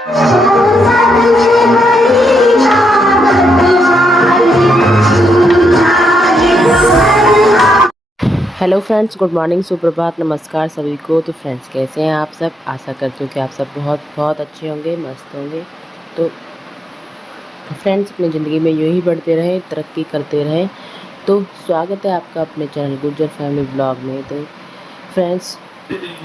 Hello friends, good morning, सुप्रभात, नमस्कार सभी को। तो फ्रेंड्स, कैसे हैं आप सब? आशा करती हूँ कि आप सब बहुत बहुत अच्छे होंगे, मस्त होंगे। तो फ्रेंड्स, अपनी ज़िंदगी में यूँ ही बढ़ते रहें, तरक्की करते रहें। तो स्वागत है आपका अपने चैनल गुर्जर फैमिली ब्लॉग में। तो फ्रेंड्स,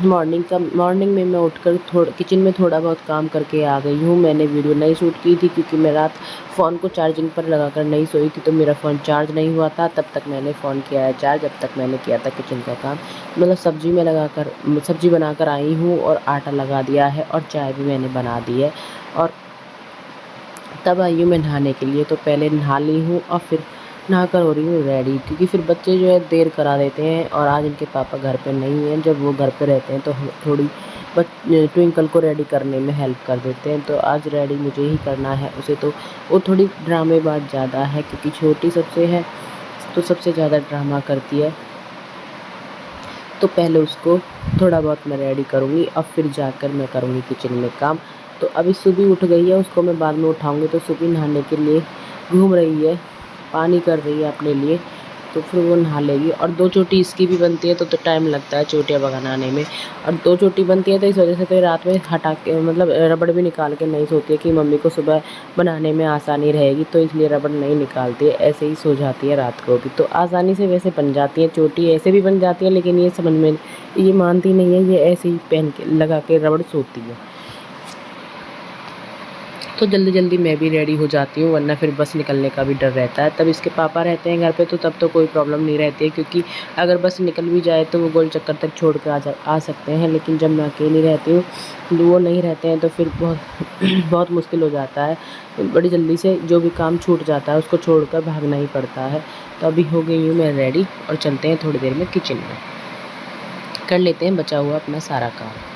मॉर्निंग में मैं उठकर किचन में थोड़ा बहुत काम करके आ गई हूँ। मैंने वीडियो नहीं शूट की थी क्योंकि मैं रात फ़ोन को चार्जिंग पर लगाकर नहीं सोई थी, तो मेरा फ़ोन चार्ज नहीं हुआ था। तब तक मैंने फ़ोन किया है चार्ज, जब तक मैंने किया था किचन का काम। मतलब सब्ज़ी बनाकर आई हूँ और आटा लगा दिया है और चाय भी मैंने बना दी है। और तब आई हूँ मैं नहाने के लिए। तो पहले नहा ली हूँ और फिर नहाकर हो रही हूँ रेडी, क्योंकि फिर बच्चे जो है देर करा देते हैं और आज इनके पापा घर पे नहीं हैं। जब वो घर पे रहते हैं तो हम थोड़ी ट्विंकल को रेडी करने में हेल्प कर देते हैं। तो आज रेडी मुझे ही करना है उसे। तो वो थोड़ी ड्रामेबाज ज़्यादा है क्योंकि छोटी सबसे है, तो सबसे ज़्यादा ड्रामा करती है। तो पहले उसको थोड़ा बहुत मैं रेडी करूँगी और फिर जाकर मैं करूँगी किचन में काम। तो अभी सुबह उठ गई है, उसको मैं बाद में उठाऊँगी। तो सुबह नहाने के लिए घूम रही है, पानी कर रही है अपने लिए, तो फिर वो नहा लेगी। और 2 चोटी इसकी भी बनती है, तो टाइम लगता है चोटियाँ बनाने में। और 2 चोटी बनती है तो इस वजह से तो रात में हटा के मतलब रबड़ भी निकाल के नहीं सोती है कि मम्मी को सुबह बनाने में आसानी रहेगी, तो इसलिए रबड़ नहीं निकालती है, ऐसे ही सो जाती है रात को भी। तो आसानी से वैसे बन जाती है चोटी, ऐसे भी बन जाती है, लेकिन ये समझ में ये मानती नहीं है, ये ऐसे ही पहन के लगा के रबड़ सोती है। तो जल्दी जल्दी मैं भी रेडी हो जाती हूँ, वरना फिर बस निकलने का भी डर रहता है। तब इसके पापा रहते हैं घर पे, तो तब तो कोई प्रॉब्लम नहीं रहती है, क्योंकि अगर बस निकल भी जाए तो वो गोल चक्कर तक छोड़ कर आ सकते हैं। लेकिन जब मैं अकेली रहती हूँ, वो नहीं रहते हैं, तो फिर बहुत बहुत मुश्किल हो जाता है। बड़ी जल्दी से जो भी काम छूट जाता है उसको छोड़कर भागना ही पड़ता है। तो अभी हो गई हूँ मैं रेडी और चलते हैं थोड़ी देर में किचन में, कर लेते हैं बचा हुआ अपना सारा काम।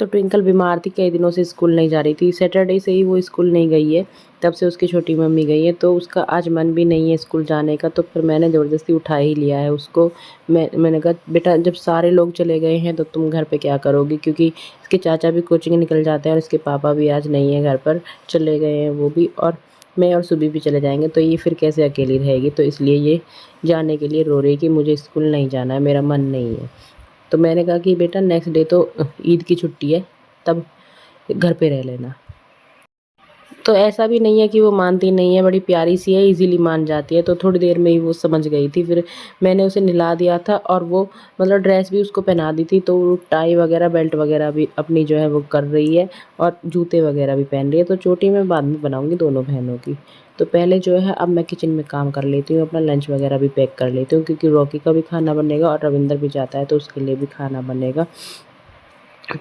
तो ट्विंकल बीमार थी, कई दिनों से स्कूल नहीं जा रही थी। सैटरडे से ही वो स्कूल नहीं गई है, तब से उसकी छोटी मम्मी गई है। तो उसका आज मन भी नहीं है स्कूल जाने का, तो फिर मैंने ज़बरदस्ती उठा ही लिया है उसको। मैंने कहा, बेटा जब सारे लोग चले गए हैं तो तुम घर पे क्या करोगी, क्योंकि इसके चाचा भी कोचिंग निकल जाते हैं और इसके पापा भी आज नहीं है घर पर, चले गए हैं वो भी, और मैं और सुबी भी चले जाएंगे, तो ये फिर कैसे अकेली रहेगी। तो इसलिए ये जाने के लिए रो रही है कि मुझे स्कूल नहीं जाना है, मेरा मन नहीं है। तो मैंने कहा कि बेटा नेक्स्ट डे तो ईद की छुट्टी है, तब घर पे रह लेना। तो ऐसा भी नहीं है कि वो मानती नहीं है, बड़ी प्यारी सी है, इजीली मान जाती है। तो थोड़ी देर में ही वो समझ गई थी। फिर मैंने उसे नहला दिया था और वो मतलब ड्रेस भी उसको पहना दी थी, तो टाई वगैरह बेल्ट वगैरह भी अपनी जो है वो कर रही है और जूते वगैरह भी पहन रही है। तो चोटी मैं बाद में बनाऊंगी दोनों बहनों की। तो पहले जो है अब मैं किचन में काम कर लेती हूँ, अपना लंच वगैरह भी पैक कर लेती हूँ, क्योंकि रॉकी का भी खाना बनेगा और रविंदर भी जाता है तो उसके लिए भी खाना बनेगा।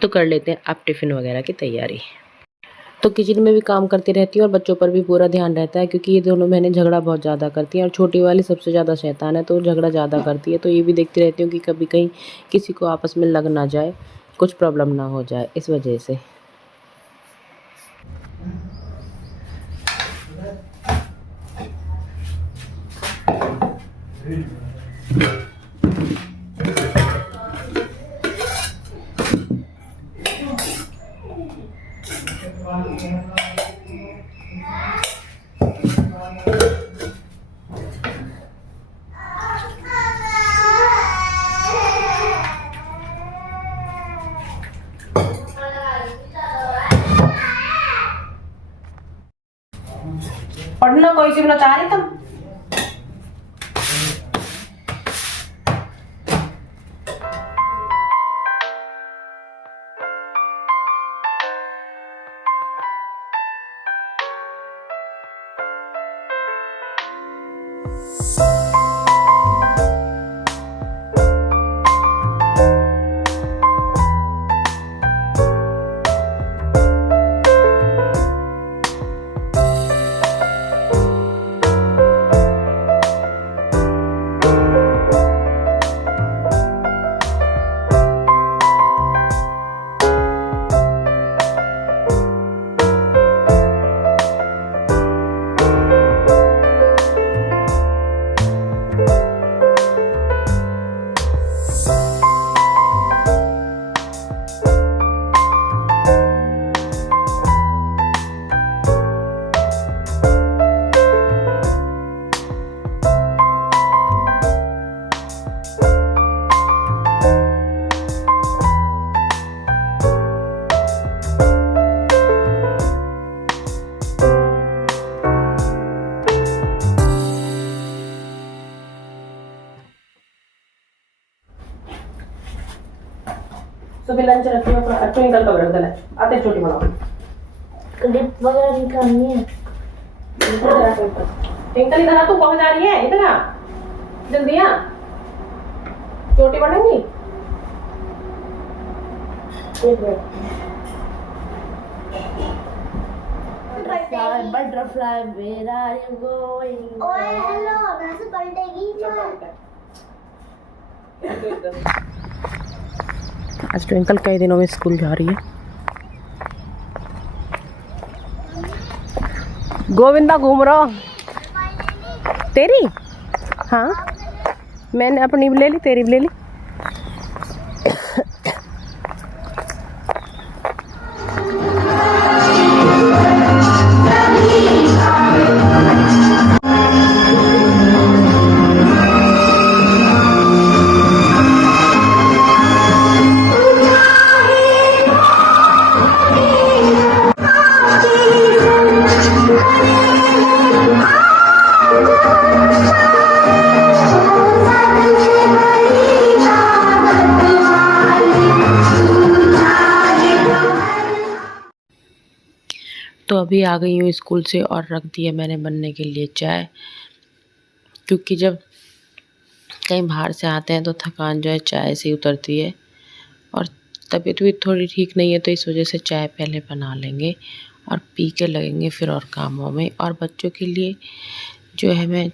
तो कर लेते हैं अब टिफ़िन वगैरह की तैयारी। तो किचन में भी काम करती रहती हूँ और बच्चों पर भी पूरा ध्यान रहता है, क्योंकि ये दोनों बहनें झगड़ा बहुत ज़्यादा करती हैं और छोटी वाली सबसे ज़्यादा शैतान है, तो झगड़ा ज़्यादा करती है। तो ये भी देखती रहती हूँ कि कभी कहीं किसी को आपस में लग ना जाए, कुछ प्रॉब्लम ना हो जाए, इस वजह से। पढ़ना कोई सी चाह रही तुम? सुबह लंच रखी हो ट्विंकल का बर्तन है, आते छोटी बनाओ। क्लिप वगैरह निकालनी है। ट्विंकल इधर आ, तू कहाँ जा रही है? इधर आ जल्दी आ, छोटी बनेंगी। Butterfly where are you going? ओए हेलो, ना से पलटेगी आज ट्विंकल कई दिनों में स्कूल जा रही है। गोविंदा घूम रहा तेरी? हाँ मैंने अपनी भी ले ली, तेरी भी ले ली। तो अभी आ गई हूँ स्कूल से और रख दिया मैंने बनने के लिए चाय, क्योंकि जब कहीं बाहर से आते हैं तो थकान जो है चाय से ही उतरती है और तबीयत भी थोड़ी ठीक नहीं है, तो इस वजह से चाय पहले बना लेंगे और पी के लगेंगे फिर और कामों में। और बच्चों के लिए जो है मैं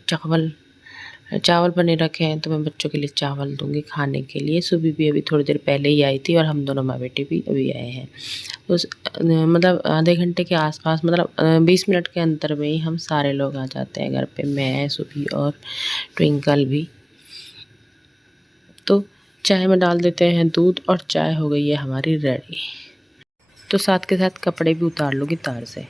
चावल बने रखे हैं, तो मैं बच्चों के लिए चावल दूंगी खाने के लिए। सुबह भी अभी थोड़ी देर पहले ही आई थी और हम दोनों माँ बेटे भी अभी आए हैं। तो मतलब आधे घंटे के आसपास, मतलब 20 मिनट के अंतर में ही हम सारे लोग आ जाते हैं घर पे, मैं, सुबह और ट्विंकल भी। तो चाय में डाल देते हैं दूध और चाय हो गई है हमारी रेडी। तो साथ के साथ कपड़े भी उतार लूँगी तार से।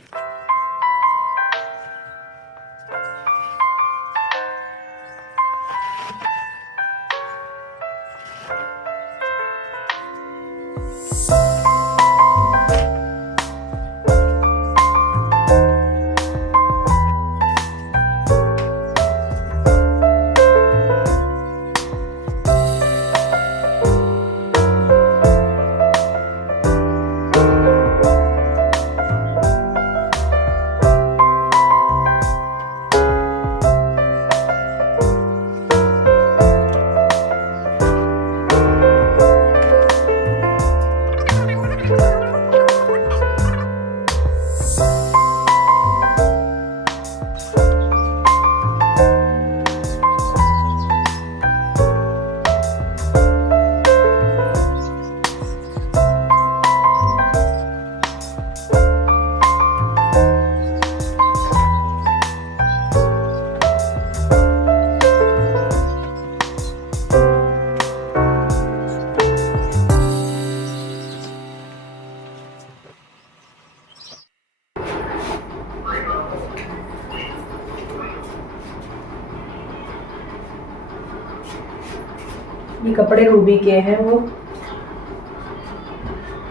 ये कपड़े रूबी के हैं, वो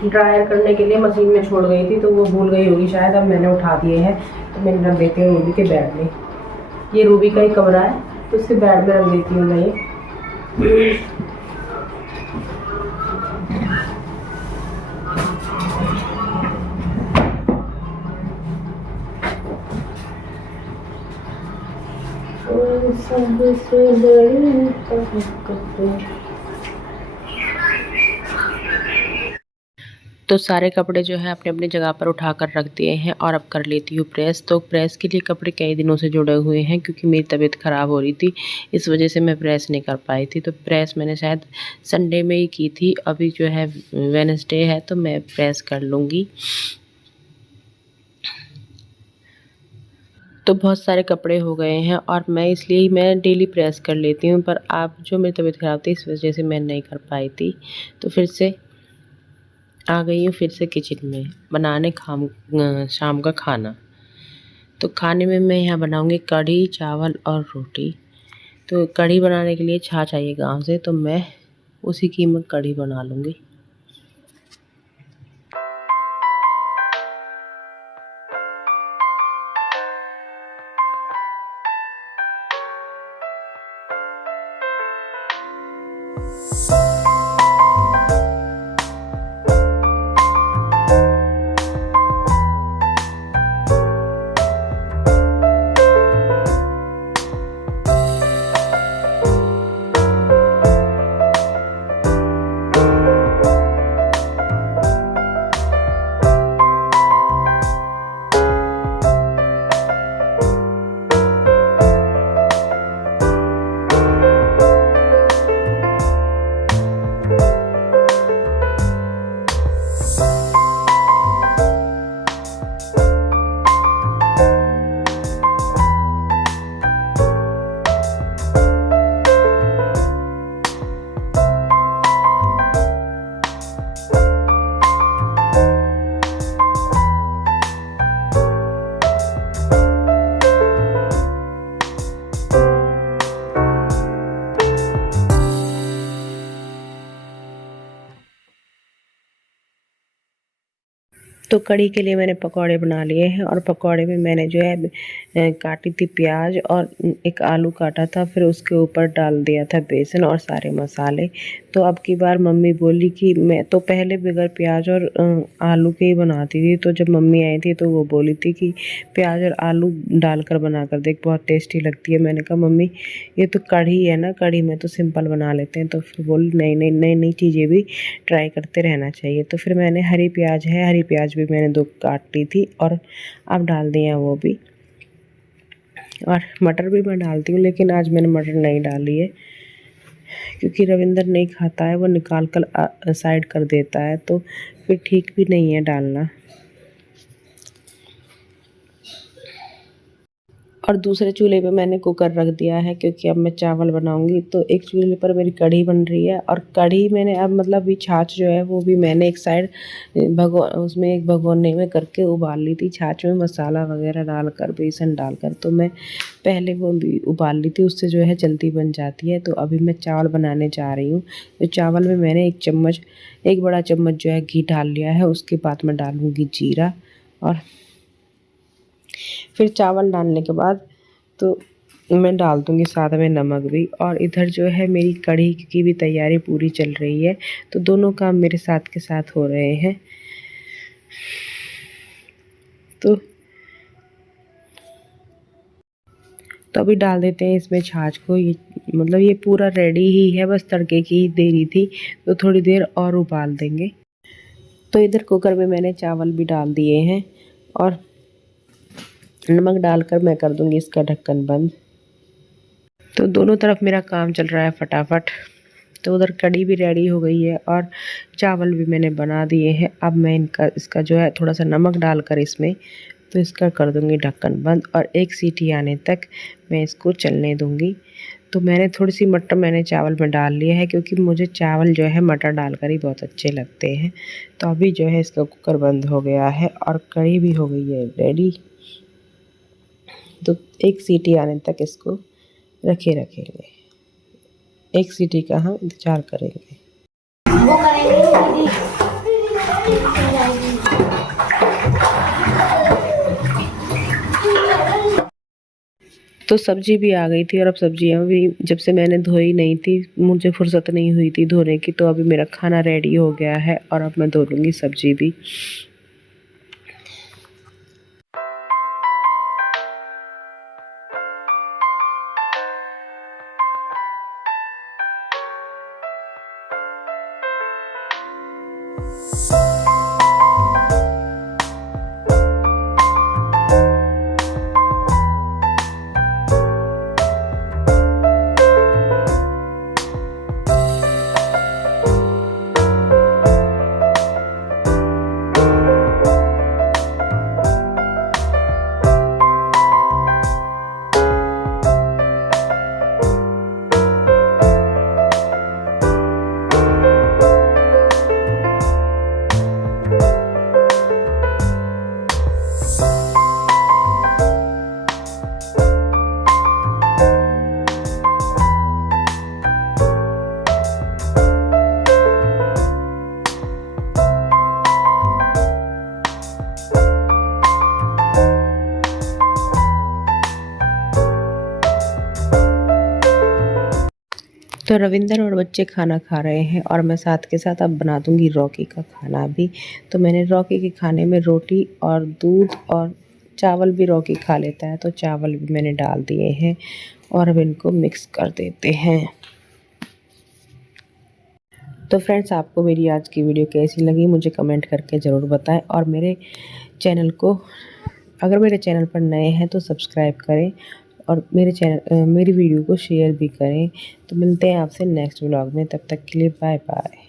ड्रायर करने के लिए मशीन में छोड़ गई थी, तो वो भूल गई होगी शायद, अब मैंने उठा दिए हैं। तो मैंने रख देती हूँ रूबी के बेड में। ये रूबी का ही कमरा है, तो उसके बेड में रख देती हूँ मैं ये। सबसे बड़ी तो सारे कपड़े जो है अपने अपनी जगह पर उठा कर रख दिए हैं और अब कर लेती हूँ प्रेस। तो प्रेस के लिए कपड़े कई दिनों से जुड़े हुए हैं, क्योंकि मेरी तबीयत ख़राब हो रही थी, इस वजह से मैं प्रेस नहीं कर पाई थी। तो प्रेस मैंने शायद संडे में ही की थी, अभी जो है वेडनेसडे है, तो मैं प्रेस कर लूँगी। तो बहुत सारे कपड़े हो गए हैं और मैं डेली प्रेस कर लेती हूँ, पर आप जो मेरी तबीयत ख़राब थी इस वजह से मैं नहीं कर पाई थी। तो फिर से आ गई हूँ फिर से किचन में बनाने शाम का खाना। तो खाने में मैं यहाँ बनाऊँगी कढ़ी, चावल और रोटी। तो कढ़ी बनाने के लिए छाछ चाहिए गांव से, तो मैं उसी की मैं कढ़ी बना लूँगी। तो कढ़ी के लिए मैंने पकौड़े बना लिए हैं और पकौड़े में मैंने जो है काटी थी प्याज और एक आलू काटा था, फिर उसके ऊपर डाल दिया था बेसन और सारे मसाले। तो अब की बार मम्मी बोली कि मैं तो पहले बगैर प्याज और आलू के ही बनाती थी, तो जब मम्मी आई थी तो वो बोली थी कि प्याज और आलू डालकर बना कर देख, बहुत टेस्टी लगती है। मैंने कहा मम्मी ये तो कढ़ी है ना, कढ़ी में तो सिंपल बना लेते हैं। तो फिर बोली नई नई नई नई चीज़ें भी ट्राई करते रहना चाहिए। तो फिर मैंने हरी प्याज भी मैंने 2 काट ली थी और अब डाल दिया वो भी। और मटर भी मैं डालती हूँ, लेकिन आज मैंने मटर नहीं डाली है क्योंकि रविंदर नहीं खाता है, वो निकाल कर साइड कर देता है, तो फिर ठीक भी नहीं है डालना। और दूसरे चूल्हे पे मैंने कुकर रख दिया है क्योंकि अब मैं चावल बनाऊंगी। तो एक चूल्हे पर मेरी कढ़ी बन रही है और कढ़ी मैंने अब मतलब भी छाछ जो है वो भी मैंने एक साइड उसमें एक भगोने में करके उबाल ली थी। छाछ में मसाला वगैरह डालकर बेसन डालकर तो मैं पहले वो भी उबाल ली थी, उससे जो है जल्दी बन जाती है। तो अभी मैं चावल बनाने जा रही हूँ। तो चावल में मैंने एक बड़ा चम्मच जो है घी डाल लिया है। उसके बाद मैं डालूँगी जीरा और फिर चावल डालने के बाद तो मैं डाल दूँगी साथ में नमक भी। और इधर जो है मेरी कढ़ी की भी तैयारी पूरी चल रही है, तो दोनों काम मेरे साथ के साथ हो रहे हैं। तो अभी डाल देते हैं इसमें छाछ को। ये मतलब ये पूरा रेडी ही है, बस तड़के की ही देरी थी, तो थोड़ी देर और उबाल देंगे। तो इधर कुकर में मैंने चावल भी डाल दिए हैं और नमक डालकर मैं कर दूंगी इसका ढक्कन बंद। तो दोनों तरफ मेरा काम चल रहा है फटाफट। तो उधर कढ़ी भी रेडी हो गई है और चावल भी मैंने बना दिए हैं। अब मैं इसका जो है थोड़ा सा नमक डालकर इसमें तो इसका कर दूंगी ढक्कन बंद और एक सीटी आने तक मैं इसको चलने दूंगी। तो मैंने थोड़ी सी मटर मैंने चावल में डाल लिया है क्योंकि मुझे चावल जो है मटर डालकर ही बहुत अच्छे लगते हैं। तो अभी जो है इसका कुकर बंद हो गया है और कढ़ी भी हो गई है रेडी। तो एक सीटी आने तक इसको रखेंगे। एक सीटी का हम इंतजार करेंगे। वो करेंगे तो सब्जी भी आ गई थी और अब सब्जियां भी जब से मैंने धोई नहीं थी, मुझे फुर्सत नहीं हुई थी धोने की। तो अभी मेरा खाना रेडी हो गया है और अब मैं धो लूँगी सब्जी भी। तो रविंदर और बच्चे खाना खा रहे हैं और मैं साथ के साथ अब बना दूंगी रॉकी का खाना भी। तो मैंने रॉकी के खाने में रोटी और दूध और चावल भी रॉकी खा लेता है, तो चावल भी मैंने डाल दिए हैं और अब इनको मिक्स कर देते हैं। तो फ्रेंड्स, आपको मेरी आज की वीडियो कैसी लगी मुझे कमेंट करके ज़रूर बताएं और मेरे चैनल को अगर मेरे चैनल पर नए हैं तो सब्सक्राइब करें और मेरी वीडियो को शेयर भी करें। तो मिलते हैं आपसे नेक्स्ट व्लॉग में, तब तक के लिए बाय बाय।